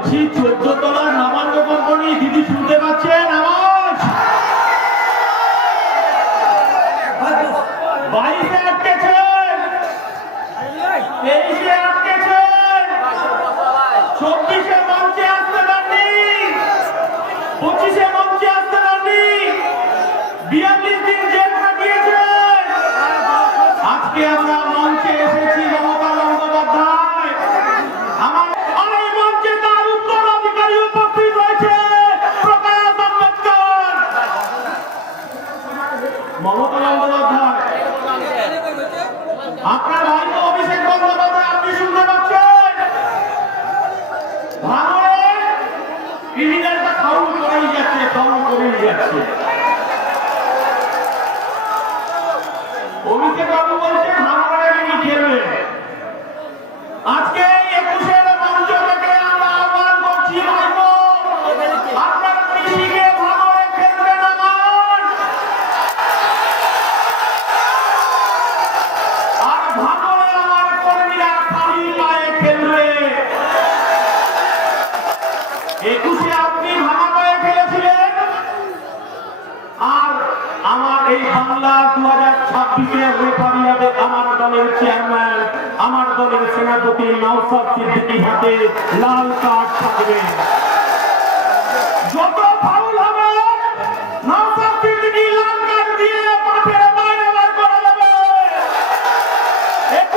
বলছি 14 তলার নবান্ন কোম্পানি দিদি শুনতে পাচ্ছেন আওয়াজ? 22-এ আটকেছেন, 23-এ আটকেছেন, 24-এ মঞ্চে আসতে পারেননি, 25-এ মঞ্চে আসতে পারেননি, 42 দিন জেল কাটিয়েছেন। আজকে আমরা মঞ্চে এসেছি মমতা বন্দ্যোপাধ্যায়, আমার এই মঞ্চে তার উত্তরাধিকারী উপস্থিত রয়েছে প্রকাশ আম্বেদকর। মমতা বন্দ্যোপাধ্যায়, আপনার ভাই তো অভিষেক বন্দ্যোপাধ্যায়, আপনি শুনতে পাচ্ছেন? ভাঙড়ে ক্রিমিনালটা ফাউল করেই যাচ্ছে, ফাউল করেই যাচ্ছে। অভিষেক বাবু বলছেন ভাঙড়ে তিনি খেলবে। আজকে 21-এর মঞ্চ থেকে আমরা আহ্বান করছি, ভাইপো আপনার পিসিকে ভাঙড়ে খেলবেন আমার, আর ভাঙড়ে আমার কর্মীরা খালি পায়ে খেলবে। 21-এ আপনি ভাঙা পায়ে খেলেছিলেন, আর আমার এই বাংলা 2026-এর রেফারি হবে আমার দলের চেয়ারম্যান, আমার দলের সেনাপতি নওশাদ সিদ্দিকীর হাতে লাল কার্ড থাকবে। যত